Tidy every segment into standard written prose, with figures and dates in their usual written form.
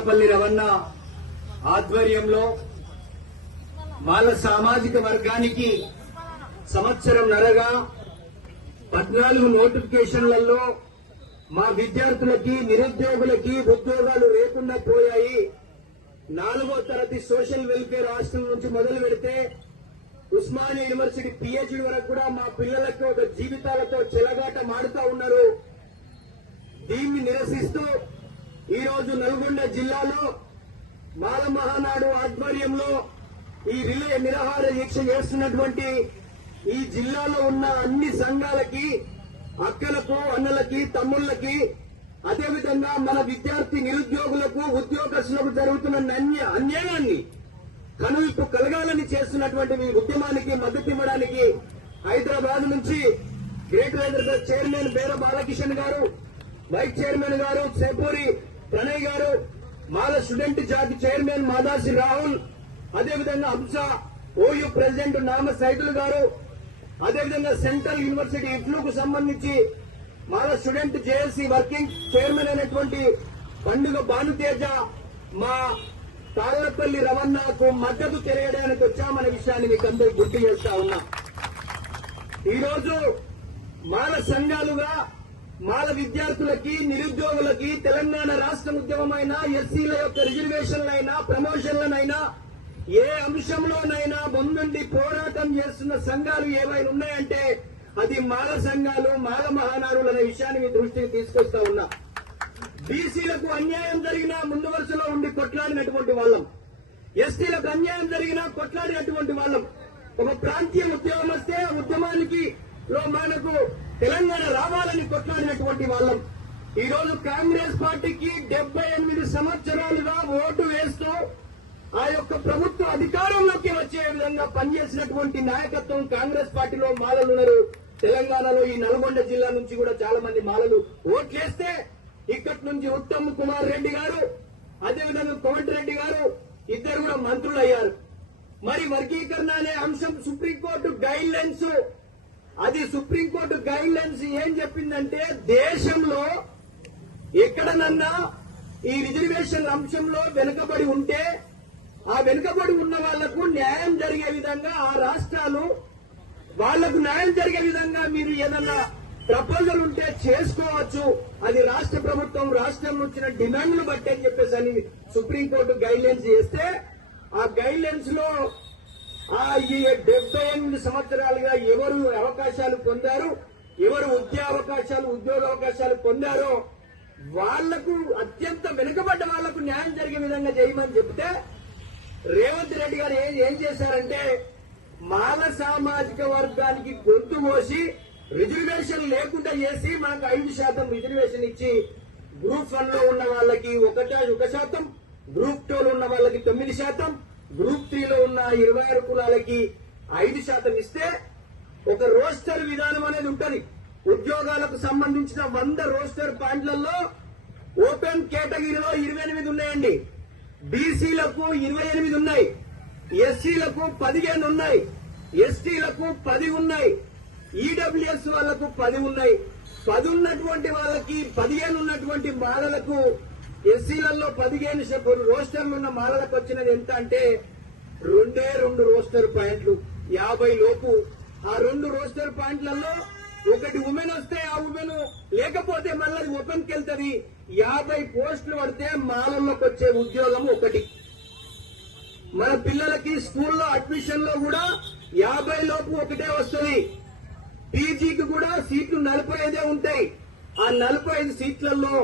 తాళ్లపల్లి రవణ ఆధ్వర్యంలో మాల సామాజిక వర్గానికి సంవత్సరం నరగా 14 నోటిఫికేషన్లలో మా విద్యార్థులకి నిరుద్యోగులకి ఉద్యోగాలు లేకుండా పోయాయి. 4వ తరగతి సోషల్ వెల్ఫేర్ హాస్టల్ నుంచి మొదలు పెడితే ఉస్మానియా యూనివర్సిటీ పిహెచ్డి వరకు కూడా మా పిల్లలకు ఒక జీవితాలతో చెలగాట మాడుతా ఉన్నారు. దీన్ని నిరసిస్తూ ఈ రోజు నల్గొండ జిల్లాలో మాల మహానాడు ఆధ్వర్యంలో ఈ రిలే నిరాహార దీక్ష చేస్తున్నటువంటి ఈ జిల్లాలో ఉన్న అన్ని సంఘాలకి, అక్కలకు, అన్నలకి, తమ్ముళ్లకి, అదేవిధంగా మన విద్యార్థి నిరుద్యోగులకు, ఉద్యోగస్తులకు జరుగుతున్న అన్యాయాన్ని కనువిప్పు కలగాలని చేస్తున్నటువంటి ఈ ఉద్యమానికి మద్దతు ఇవ్వడానికి హైదరాబాద్ నుంచి గ్రేటర్ హైదరాబాద్ చైర్మన్ బేర బాలకిషన్ గారు, వైస్ చైర్మన్ గారు సేపూరి ప్రణయ్ గారు, మాల స్టూడెంట్ జాతి చైర్మన్ మాదాసి రాహుల్, అదేవిధంగా అంశా ఓయూ ప్రెసిడెంట్ నామ సైదుల్ గారు, అదేవిధంగా సెంట్రల్ యూనివర్సిటీ ఇఫ్లూకు సంబంధించి మాల స్టూడెంట్ జేఏసీ వర్కింగ్ చైర్మన్ అయినటువంటి పండుగ భానుతేజ మా తాళ్లపల్లి రవణకు మద్దతు తెలియడానికి వచ్చామనే విషయాన్ని మీకు అందరూ గుర్తు చేస్తా ఉన్నా. ఈరోజు మాల సంఘాలుగా మాల విద్యార్థులకి, నిరుద్యోగులకి తెలంగాణ రాష్ట్ర ఉద్యమమైనా, ఎస్సీల యొక్క రిజర్వేషన్లైనా, ప్రమోషన్లనైనా, ఏ అంశంలోనైనా ముందుండి పోరాటం చేస్తున్న సంఘాలు ఏవైనా ఉన్నాయంటే అది మాల సంఘాలు, మాల మహానాడులు అనే విషయాన్ని మీ దృష్టికి తీసుకొస్తా ఉన్నా. బీసీలకు అన్యాయం జరిగినా ముందు వరుసలో ఉండి కొట్లాడినటువంటి వాళ్ళం, ఎస్టీలకు అన్యాయం జరిగినా కొట్లాడినటువంటి వాళ్ళం. ఒక ప్రాంతీయ ఉద్యమం వస్తే ఆ ఉద్యమానికి మనకు తెలంగాణ రావాలని కొట్లాడినటువంటి వాళ్ళం. ఈ రోజు కాంగ్రెస్ పార్టీకి 78 సంవత్సరాలుగా ఓటు వేస్తూ ఆ యొక్క ప్రభుత్వ అధికారంలోకి వచ్చే విధంగా పనిచేసినటువంటి నాయకత్వం కాంగ్రెస్ పార్టీలో మాలలు ఉన్నారు. తెలంగాణలో ఈ నల్గొండ జిల్లా నుంచి కూడా చాలా మంది మాలలు ఓట్లేస్తే ఇక్కడి నుంచి ఉత్తమ్ కుమార్ రెడ్డి గారు, అదేవిధంగా కోమటిరెడ్డి గారు ఇద్దరు కూడా మంత్రులు అయ్యారు. మరి వర్గీకరణ అనే అంశం సుప్రీంకోర్టు గైడ్ లైన్స్, అది సుప్రీంకోర్టు గైడ్ లైన్స్ ఏం చెప్పిందంటే దేశంలో ఎక్కడనన్నా ఈ రిజర్వేషన్ అంశంలో వెనుకబడి ఉంటే ఆ వెనుకబడి ఉన్న వాళ్లకు న్యాయం జరిగే విధంగా ఆ రాష్ట్రాలు వాళ్లకు న్యాయం జరిగే విధంగా మీరు ఏదన్నా ప్రపోజల్ ఉంటే చేసుకోవచ్చు. అది రాష్ట్ర ప్రభుత్వం రాష్ట్రం వచ్చిన డిమాండ్లు బట్టి అని చెప్పేసి అని సుప్రీంకోర్టు గైడ్ లైన్స్ చేస్తే ఆ గైడ్ లైన్స్ లో ఈ 78 సంవత్సరాలుగా ఎవరు అవకాశాలు పొందారు, ఎవరు ఉద్యోగ అవకాశాలు పొందారో వాళ్లకు అత్యంత వెనుకబడ్డ వాళ్లకు న్యాయం జరిగే విధంగా చేయమని చెప్తే రేవంత్ రెడ్డి గారు ఏం చేశారంటే మాల సామాజిక వర్గానికి గొంతు మోసి రిజర్వేషన్ లేకుండా చేసి మనకు 5% రిజర్వేషన్ ఇచ్చి గ్రూప్ 1 లో ఉన్న వాళ్ళకి 1%, గ్రూప్ 2 లో ఉన్న వాళ్ళకి 9%, గ్రూప్ 3 లో ఉన్న 26 కులాలకి 5% ఇస్తే ఒక రోస్టర్ విధానం అనేది ఉంటది. ఉద్యోగాలకు సంబంధించిన 100 రోస్టర్ పాయింట్లలో ఓపెన్ కేటగిరీలో 28 ఉన్నాయండి, బీసీలకు 28 ఉన్నాయి, ఎస్సీలకు 15 ఉన్నాయి, ఎస్టీలకు 10 ఉన్నాయి, ఈడబ్ల్యూఎస్ వాళ్లకు 10 ఉన్నాయి. 10 ఉన్నటువంటి వాళ్ళకి 15 ఉన్నటువంటి మాలలకు ఎస్సీలలో 15 రోస్టర్లు ఉన్న మాలలకు వచ్చినది ఎంత అంటే 2 రోస్టర్ పాయింట్లు 50 లోపు. ఆ 2 రోస్టర్ పాయింట్లలో ఒకటి ఉమెన్ వస్తే ఆ ఉమెన్ లేకపోతే మళ్ళీ ఓపెన్ కి వెళ్తుంది. 50 పోస్టులు పడితే మాలల్లోకి వచ్చే ఉద్యోగం ఒకటి. మన పిల్లలకి స్కూల్లో అడ్మిషన్ లో కూడా 50 లోపు ఒకటే వస్తుంది. పీజీకి కూడా సీట్లు 45 ఉంటాయి. ఆ 45 సీట్లలో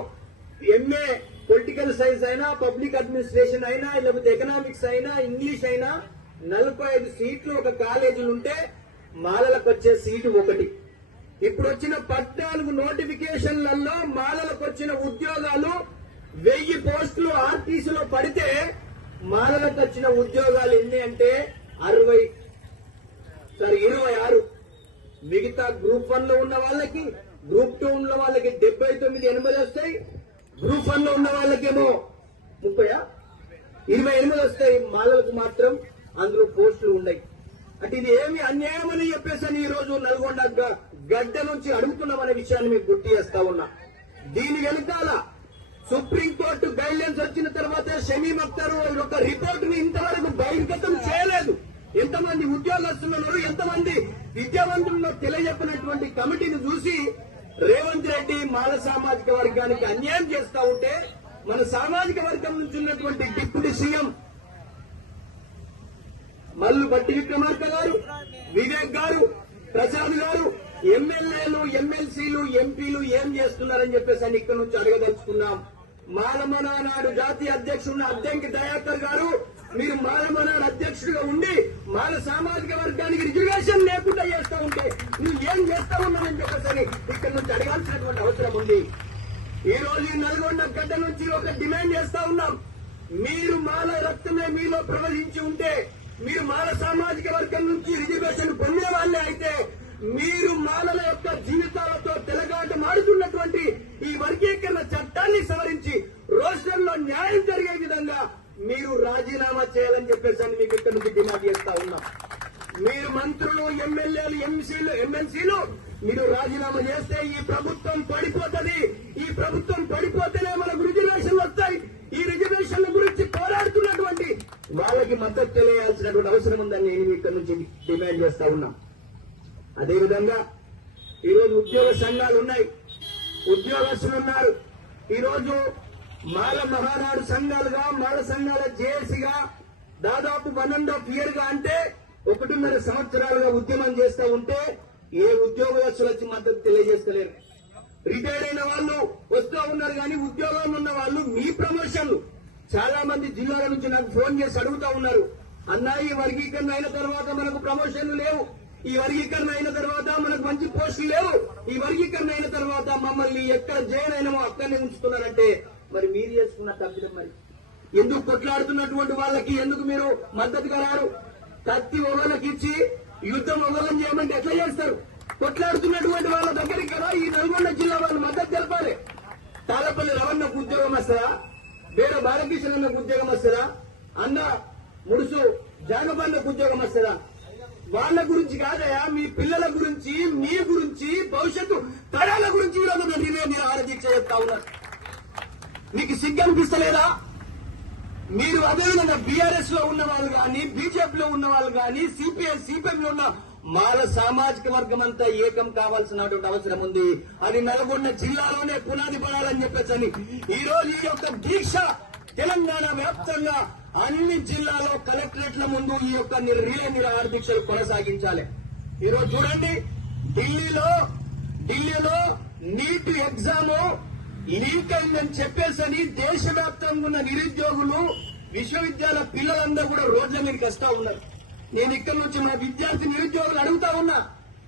ఎంఏ పొలిటికల్ సైన్స్ అయినా, పబ్లిక్ అడ్మినిస్ట్రేషన్ అయినా, లేకపోతే ఎకనామిక్స్ అయినా, ఇంగ్లీష్ అయినా 45 సీట్లు ఒక కాలేజీలు ఉంటే మాలలకు వచ్చే సీటు ఒకటి. ఇప్పుడు వచ్చిన 14 నోటిఫికేషన్లలో మాలలకు వచ్చిన ఉద్యోగాలు 1000 పోస్టులు ఆర్టీసీలో పడితే మాలలకు వచ్చిన ఉద్యోగాలు ఎన్ని అంటే 26. మిగతా గ్రూప్ 1 లో ఉన్న వాళ్ళకి, గ్రూప్ 2 ఉన్న వాళ్ళకి 79-80 వస్తాయి. గ్రూప్ 1 లో ఉన్న వాళ్ళకేమో 28 వస్తాయి. మాలలకు మాత్రం అందులో పోస్టులు ఉన్నాయి. అంటే ఇది ఏమి అన్యాయం అని చెప్పేసి ఈ రోజు నల్గొండ గడ్డ నుంచి అడుగుతున్నామనే విషయాన్ని మీకు గుర్తు చేస్తా ఉన్నా. దీని వెనకాల సుప్రీంకోర్టు గైడ్లైన్స్ వచ్చిన తర్వాత షమీమ్ అఖ్తర్ ఒక రిపోర్ట్ ని ఇంతవరకు బహిర్గతం చేయలేదు. ఎంతమంది ఉద్యోగస్తులు ఉన్నారు, ఎంతమంది విద్యావంతులు తెలియజెప్పినటువంటి కమిటీని చూసి రేవంత్ రెడ్డి మాల సామాజిక వర్గానికి అన్యాయం చేస్తా ఉంటే మన సామాజిక వర్గం నుంచి ఉన్నటువంటి డిప్యూటీ సీఎం మల్లు బట్టి విక్రమార్క గారు, వివేక్ గారు, ప్రసాద్ గారు, ఎమ్మెల్యేలు, ఎమ్మెల్సీలు, ఎంపీలు ఏం చేస్తున్నారని చెప్పేసి ఇక్కడ నుంచి అడగదలుచుకున్నాం. మాలమనాడు జాతీయ అధ్యక్షుడు అద్దంకి దయాకర్ గారు, మీరు మాలమనాడు అధ్యక్షుడిగా ఉండి మాల సామాజిక వర్గానికి రిజర్వేషన్ లేకుండా చేస్తా ఉంటే నువ్వు ఏం చేస్తా ఉన్నావని చెప్పేసి ఇక్కడ నుంచి అడగాల్సినటువంటి అవసరం ఉంది. ఈ రోజు ఈ నల్గొండ గడ్డ నుంచి ఒక డిమాండ్ చేస్తా ఉన్నాం. మీరు మాల రక్తమే మీలో ప్రవహించి ఉంటే, మీరు మాల సామాజిక వర్గం నుంచి రిజర్వేషన్ పొందే వాళ్ళే అయితే, మీరు మాలల యొక్క జీవితాలతో తెలగాటం ఆడుతున్నటువంటి ఈ వర్గీకరణ చట్టాన్ని సవరించి రోస్టర్ లో న్యాయం జరిగే విధంగా మీరు రాజీనామా చేయాలని చెప్పేసి మీకు ఇక్కడ నుంచి డిమాండ్ చేస్తా ఉన్నాం. మీరు మంత్రులు, ఎమ్మెల్యేలు, ఎమ్మెల్సీలు మీరు రాజీనామా చేస్తే ఈ ప్రభుత్వం పడిపోతుంది. ఈ ప్రభుత్వం పడిపోతేనే మనకు రిజర్వేషన్లు వస్తాయి. ఈ రిజర్వేషన్ల గురించి పోరాడుతున్నటువంటి వాళ్ళకి మద్దతు తెలియాల్సినటువంటి అవసరం ఉందని నేను ఇక్కడ నుంచి డిమాండ్ చేస్తా ఉన్నా. అదేవిధంగా ఈరోజు ఉద్యోగ సంఘాలు ఉన్నాయి, ఉద్యోగస్తులు ఉన్నారు. ఈరోజు మాల మహానాడు సంఘాలుగా, మాల సంఘాల జేఏసీగా దాదాపు 1.5 year గా అంటే 1.5 సంవత్సరాలుగా ఉద్యమం చేస్తూ ఉంటే ఏ ఉద్యోగస్తులు వచ్చి మద్దతు తెలియజేస్తలేరు. రిటైర్డ్ అయిన వాళ్ళు వస్తూ ఉన్నారు కానీ ఉద్యోగంలో ఉన్న వాళ్ళు మీ ప్రమోషన్లు చాలా మంది జిల్లాల నుంచి నాకు ఫోన్ చేసి అడుగుతా ఉన్నారు. అన్నా ఈ వర్గీకరణ అయిన తర్వాత మనకు ప్రమోషన్లు లేవు, ఈ వర్గీకరణ అయిన తర్వాత మనకు మంచి పోస్టులు లేవు, ఈ వర్గీకరణ అయిన తర్వాత మమ్మల్ని ఎక్కడ జాయిన్ అయినామో అక్కడనే ఉంచుతున్నారంటే మరి మీరు చేసుకున్న తప్పిదం. మరి ఎందుకు కొట్లాడుతున్నటువంటి వాళ్ళకి ఎందుకు మీరు మద్దతుగా రారు? కత్తి ఒకళ్ళకి ఇచ్చి యుద్ధం ఒకళ్ళని చేయమంటే ఎట్లా చేస్తారు? కొట్లాడుతున్నటువంటి వాళ్ళ దగ్గరికి కదా ఈ నల్గొండ జిల్లా వాళ్ళు మద్దతు తెలపాలి. తాళపల్లి రవణకు ఉద్యోగం వస్తుందా? వేడ బాలకృష్ణకు ఉద్యోగం వస్తుందా? అన్న ముడుసు జాగబంధకు ఉద్యోగం వస్తుందా? వాళ్ళ గురించి కాదయా, మీ పిల్లల గురించి, మీ గురించి, భవిష్యత్తు తరాల గురించి ఈరోజు నిరాహార దీక్ష చెప్తా ఉన్నారు. మీకు సిగ్గు అనిపిస్తలేదా? మీరు అదేవిధంగా బీఆర్ఎస్ లో ఉన్న వాళ్ళు కానీ, బీజేపీలో ఉన్న వాళ్ళు కానీ, సిపిఎం లో ఉన్న మాల సామాజిక వర్గం అంతా ఏకం కావాల్సినటువంటి అవసరం ఉంది. అది నల్గొండ జిల్లాలోనే పునాది పడాలని చెప్పేసి ఈ రోజు ఈ యొక్క దీక్ష తెలంగాణ వ్యాప్తంగా అన్ని జిల్లాలో కలెక్టరేట్ల ముందు ఈ యొక్క రిలే నిరాహార దీక్షలు కొనసాగించాలి. ఈరోజు చూడండి, ఢిల్లీలో నీట్ ఎగ్జామ్ లీక్ అయిందని చెప్పేసని దేశవ్యాప్తంగా ఉన్న నిరుద్యోగులు, విశ్వవిద్యాలయ పిల్లలందరూ కూడా రోడ్ల మీదకి వస్తా ఉన్నారు. నేను ఇక్కడ నుంచి మా విద్యార్థి నిరుద్యోగులు అడుగుతా ఉన్నా,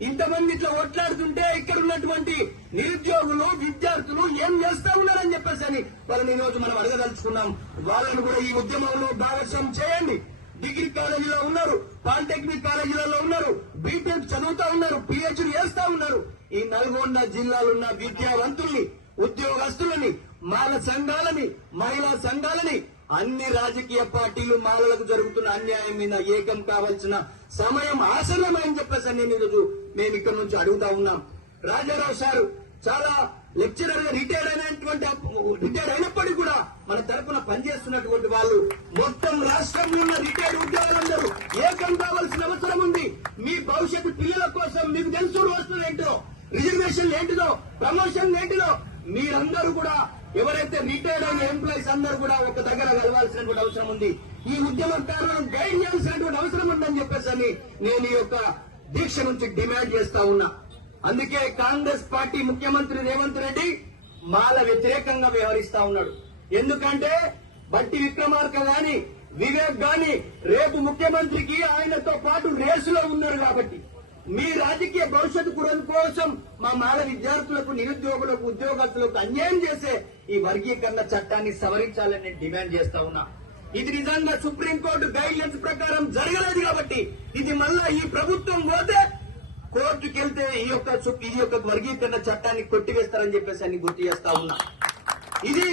ఇంతమంది ఇట్లా ఒట్లాడుతుంటే ఇక్కడ ఉన్నటువంటి నిరుద్యోగులు, విద్యార్థులు ఏం చేస్తా ఉన్నారని చెప్పేసి వాళ్ళని ఈ రోజు మనం అడగదలుచుకున్నాం. వాళ్ళని కూడా ఈ ఉద్యమంలో భాగస్వామ్యం చేయండి. డిగ్రీ కాలేజీలో ఉన్నారు, పాలిటెక్నిక్ కాలేజీలలో ఉన్నారు, బీటెక్ చదువుతా ఉన్నారు, పిహెచ్డీ చేస్తా ఉన్నారు. ఈ నల్గొండ జిల్లాలో ఉన్న విద్యావంతుల్ని, ఉద్యోగస్తులని, మాల సంఘాలని, మహిళా సంఘాలని, అన్ని రాజకీయ పార్టీలు మాలలకు జరుగుతున్న అన్యాయం మీద ఏకం కావాల్సిన సమయం ఆసన్నమని చెప్పేసి నేను ఇక్కడ నుంచి అడుగుతా ఉన్నాం. రాజారావు సార్ చాలా లెక్చరర్ గా రిటైర్డ్ అయినప్పటికీ కూడా మన తరఫున పనిచేస్తున్నటువంటి వాళ్ళు మొత్తం రాష్ట్రంలో ఉన్న రిటైర్డ్ ఉద్యోగులందరూ ఏకం కావాల్సిన అవసరం ఉంది. మీ భవిష్యత్తు పిల్లల కోసం మీకు తెలుసు వస్తువులు ఏంటో, రిజర్వేషన్లు ఏంటిదో, ప్రమోషన్ ఏంటిదో. మీరందరూ కూడా ఎవరైతే రిటైర్డ్ అయిన ఎంప్లాయీస్ అందరూ కూడా ఒక దగ్గర కలవాల్సినటువంటి అవసరం ఉంది. ఈ ఉద్యమకారులను గైడ్ చేయాల్సినటువంటి అవసరం ఉందని చెప్పేసి నేను ఈ యొక్క దీక్ష నుంచి డిమాండ్ చేస్తా ఉన్నా. అందుకే కాంగ్రెస్ పార్టీ ముఖ్యమంత్రి రేవంత్ రెడ్డి మాల వ్యతిరేకంగా వ్యవహరిస్తా ఉన్నాడు. ఎందుకంటే బట్టి విక్రమార్క గాని, వివేక్ గాని రేపు ముఖ్యమంత్రికి ఆయనతో పాటు రేసులో ఉన్నారు. కాబట్టి మీ రాజకీయ భవిష్యత్తు కోసం మా మాల విద్యార్థులకు, నిరుద్యోగులకు, ఉద్యోగస్తులకు అన్యాయం చేసే ఈ వర్గీకరణ చట్టాన్ని సవరించాలని నేను డిమాండ్ చేస్తా ఉన్నా. ఇది నిజంగా సుప్రీంకోర్టు గైడ్లైన్స్ ప్రకారం జరగలేదు కాబట్టి ఇది మళ్ళా ఈ ప్రభుత్వం పోతే కోర్టుకు వెళ్తే ఈ యొక్క వర్గీకరణ చట్టాన్ని కొట్టివేస్తారని చెప్పేసి గుర్తు చేస్తా ఉన్నా. ఇది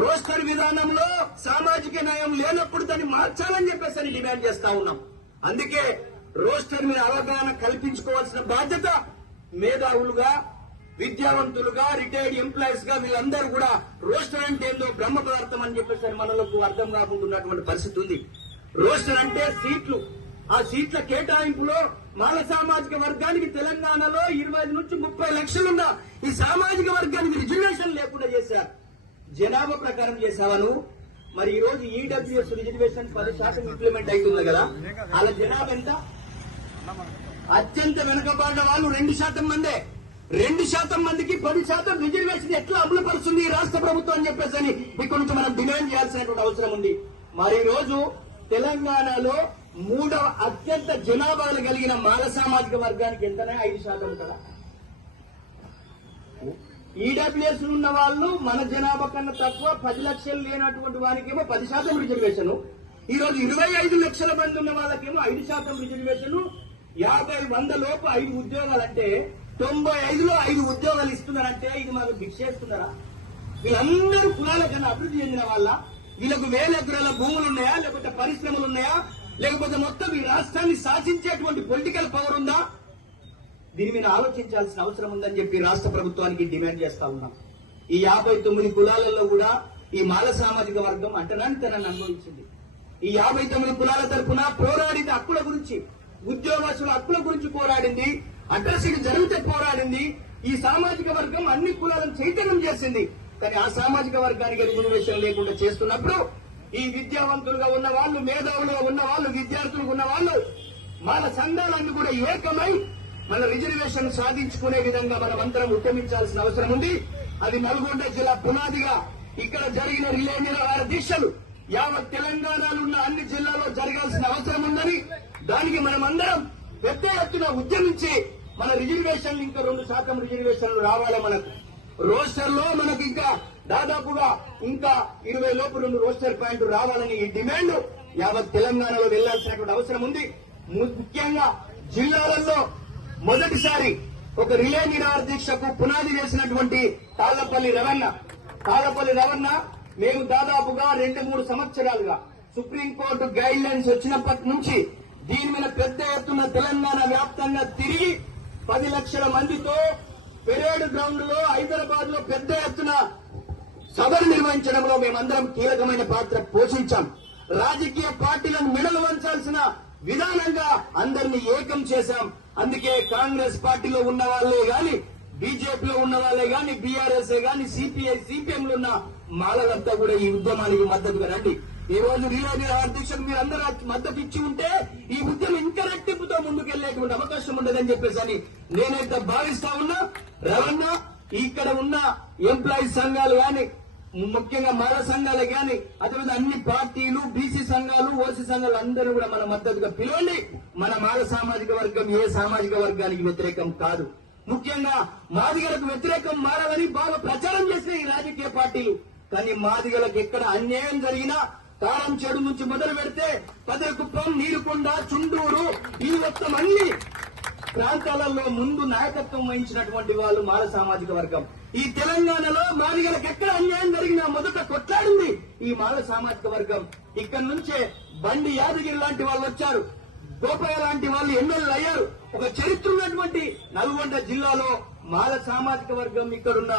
రోస్టర్ విధానంలో సామాజిక న్యాయం లేనప్పుడు దాన్ని మార్చాలని చెప్పేసి డిమాండ్ చేస్తా ఉన్నాం. అందుకే రోస్టర్ మీద అవగాహన కల్పించుకోవాల్సిన బాధ్యత మేధావులుగా, విద్యావంతులుగా రిటైర్డ్ ఎంప్లాయీస్ గా వీళ్ళందరూ కూడా రోస్టర్ అంటే ఏందో బ్రహ్మ పదార్థం అని చెప్పేసి మనలకు అర్థం కాకుంటున్నటువంటి పరిస్థితి ఉంది. రోస్టర్ అంటే సీట్లు, ఆ సీట్ల కేటాయింపులో మాల సామాజిక వర్గానికి తెలంగాణలో 25 నుంచి 30 లక్షలున్న ఈ సామాజిక వర్గానికి రిజర్వేషన్ లేకుండా చేశారు. జనాభా ప్రకారం చేశావను. మరి ఈ రోజు ఈడబ్ల్యూఎస్ రిజర్వేషన్ 10% ఇంప్లిమెంట్ అవుతుంది కదా, వాళ్ళ జనాభా ఎంత? అత్యంత వెనుకబడిన వాళ్ళు 2% మందే. 2% మందికి 10% రిజర్వేషన్ ఎట్లా అమలు పరుస్తుంది ఈ రాష్ట్ర ప్రభుత్వం అని చెప్పేసి ఇక్కడ నుంచి మనం డిమాండ్ చేయాల్సినటువంటి అవసరం ఉంది. మరి ఈ రోజు తెలంగాణలో 3వ అత్యంత జనాభాలు కలిగిన మాల సామాజిక వర్గానికి ఎంతనే 5% కదా. ఈడబ్ల్యూఎస్ ఉన్న వాళ్ళు మన జనాభా కన్నా తక్కువ 10 లక్షలు లేనటువంటి వారికేమో 10% రిజర్వేషన్. ఈ రోజు 25 లక్షల మంది ఉన్న వాళ్ళకేమో 5% రిజర్వేషన్. 50-100 లోపు 5 ఉద్యోగాలంటే 95లో 5 ఉద్యోగాలు ఇస్తున్నారంటే ఇది మాకు భిక్షేస్తున్నారా? వీళ్ళందరూ కులాల కన్నా అభివృద్ధి చెందిన వాళ్ళ? వీళ్ళకు 1000 ఎకరాల భూములు ఉన్నాయా, లేకపోతే పరిశ్రమలు ఉన్నాయా, లేకపోతే మొత్తం ఈ రాష్ట్రాన్ని శాసించేటువంటి పొలిటికల్ పవర్ ఉందా? దీని మీద ఆలోచించాల్సిన అవసరం ఉందని చెప్పి రాష్ట్ర ప్రభుత్వానికి డిమాండ్ చేస్తా ఉన్నాం. ఈ 59 కులాలలో కూడా ఈ మాల సామాజిక వర్గం అంటరానితనాన్ని అనుభవించింది. ఈ 59 కులాల తరఫున పోరాడింది హక్కుల గురించి, ఉద్యోగస్తుల హక్కుల గురించి పోరాడింది, అట్రాసిటీ జరిగితే పోరాడింది. ఈ సామాజిక వర్గం అన్ని కులాలను చైతన్యం చేసింది. కానీ ఆ సామాజిక వర్గానికి రిజర్వేషన్ లేకుండా చేస్తున్నప్పుడు ఈ విద్యావంతులుగా ఉన్న వాళ్ళు, మేధావులుగా ఉన్న వాళ్ళు, విద్యార్థులుగా ఉన్న వాళ్ళు మన సంఘాలన్నీ కూడా ఏకమై మన రిజర్వేషన్ సాధించుకునే విధంగా మనమంతరం ఉద్యమించాల్సిన అవసరం ఉంది. అది నల్గొండ జిల్లా పునాదిగా ఇక్కడ జరిగిన రిలే నిరాహార దీక్షలు యావత్ తెలంగాణలో ఉన్న అన్ని జిల్లాలో జరగాల్సిన అవసరం ఉందని, దానికి మనమందరం పెద్ద ఎత్తున ఉద్యమించి మన రిజర్వేషన్లు ఇంకా 2% రిజర్వేషన్లు రావాలి. మనకు రోస్టర్ లో మనకు ఇంకా దాదాపుగా ఇంకా 20 లోపు 2 రోస్టర్ పాయింట్లు రావాలని ఈ డిమాండ్ యావత్ తెలంగాణలో వెళ్లాల్సినటువంటి అవసరం ఉంది. ముఖ్యంగా జిల్లాలలో మొదటిసారి ఒక రిలే నిరాహార దీక్షకు పునాది వేసినటువంటి తాళ్లపల్లి రవణ మేము దాదాపుగా 2-3 సంవత్సరాలుగా సుప్రీంకోర్టు గైడ్ లైన్స్ వచ్చినప్పటి నుంచి దీని మీద పెద్ద ఎత్తున తెలంగాణ వ్యాప్తంగా తిరిగి 10 లక్షల మందితో పెరేడ్ గ్రౌండ్ లో హైదరాబాద్ లో పెద్ద ఎత్తున సభలు నిర్వహించడంలో మేమందరం కీలకమైన పాత్ర పోషించాం. రాజకీయ పార్టీలను మెడలు వంచాల్సిన విధానంగా అందరినీ ఏకం చేశాం. అందుకే కాంగ్రెస్ పార్టీలో ఉన్న వాళ్లే గాని, బీజేపీలో ఉన్న వాళ్లే గాని, బీఆర్ఎస్ గాని, సిపిఐ, సిపిఎం లో ఉన్న మాలలంతా కూడా ఈ ఉద్యమానికి మద్దతుగా రండి. ఈ రోజు రిలే నిరాహార దీక్షకు మీరందరూ మద్దతు ఇచ్చి ఉంటే ఈ ఉద్యమం ఇంకా రెట్టింపుతో ముందుకెళ్లేటువంటి అవకాశం ఉండదని చెప్పేసి నేనైతే భావిస్తా ఉన్నా. రవణ ఇక్కడ ఉన్న ఎంప్లాయీస్ సంఘాలు గాని, ముఖ్యంగా మాల సంఘాలు గాని, అదేవిధంగా అన్ని పార్టీలు, బీసీ సంఘాలు, ఓసీ సంఘాలు అందరూ కూడా మన మద్దతుగా పిలవండి. మన మాల సామాజిక వర్గం ఏ సామాజిక వర్గానికి వ్యతిరేకం కాదు. ముఖ్యంగా మాదిగలకు వ్యతిరేకం మారాలని బాగా ప్రచారం చేసిన ఈ రాజకీయ పార్టీలు. కానీ మాదిగలకు ఎక్కడ అన్యాయం జరిగినా కారం చెడు నుంచి మొదలు పెడితే పదకుప్పం, నీరుకొండ, చుండూరు ఈ మొత్తం అన్ని ప్రాంతాలలో ముందు నాయకత్వం వహించినటువంటి వాళ్ళు మాల సామాజిక వర్గం. ఈ తెలంగాణలో మాదిగలకు ఎక్కడ అన్యాయం జరిగినా మొదట కొట్లాడింది ఈ మాల సామాజిక వర్గం. ఇక్కడ నుంచే బండి యాదగిరి లాంటి వాళ్ళు వచ్చారు, గోపయ్య లాంటి వాళ్ళు ఎమ్మెల్యేలు అయ్యారు. ఒక చరిత్ర ఉన్నటువంటి నల్గొండ జిల్లాలో మాల సామాజిక వర్గం ఇక్కడున్న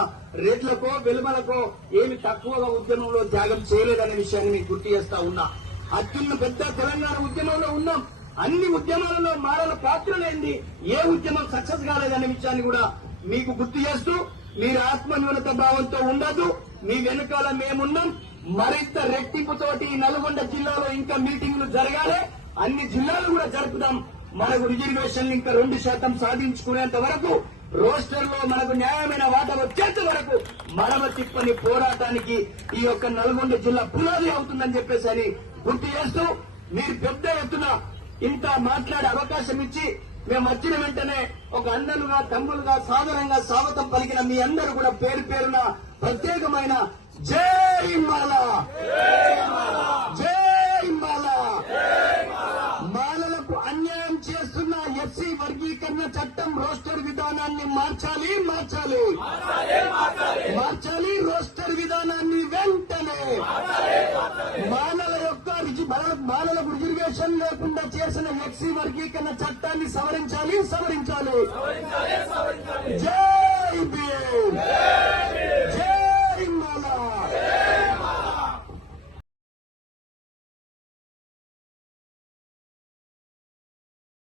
రెడ్లకో, వెలుమలకో ఏమి తక్కువగా ఉద్యమంలో త్యాగం చేయలేదనే విషయాన్ని మీకు గుర్తు చేస్తా ఉన్నా. అత్యున్న పెద్ద తెలంగాణ ఉద్యమంలో ఉన్నాం. అన్ని ఉద్యమాలలో మాలల పాత్ర లేనిది ఏ ఉద్యమం సక్సెస్ కాలేదనే విషయాన్ని కూడా మీకు గుర్తు చేస్తూ, మీరు ఆత్మన్యూనత భావంతో ఉండదు. మీ వెనుకాల మేమున్నాం. మరింత రెట్టింపుతోటి నల్గొండ జిల్లాలో ఇంకా మీటింగ్లు జరగాలి. అన్ని జిల్లాలు కూడా జరుపుదాం. మనకు రిజర్వేషన్లు ఇంకా 2% సాధించుకునేంత వరకు, రోస్టర్ లో మనకు న్యాయమైన వాటా వచ్చేంత వరకు మడమ తిప్పని పోరాటానికి ఈ యొక్క నల్గొండ జిల్లా పునాది అవుతుందని చెప్పేసి గుర్తు చేస్తూ, మీరు పెద్ద ఎత్తున ఇంత మాట్లాడే అవకాశం ఇచ్చి మేము వచ్చిన వెంటనే ఒక అన్నలుగా, తమ్ములుగా, సాధారణంగా స్వాగతం పలికిన మీ అందరూ కూడా పేరు పేరున ప్రత్యేకమైన జై మాల, జై మాల. మాలలకు అన్యాయం చేస్తున్న ఎస్సీ వర్గీకరణ చట్టం రోస్టర్ విధానాన్ని మార్చాలి. రోస్టర్ విధానాన్ని వెంటనే మాలలకు రిజర్వేషన్ లేకుండా చేసిన ఎస్సీ వర్గీకరణ చట్టాన్ని సవరించాలి. జై సిపిఎం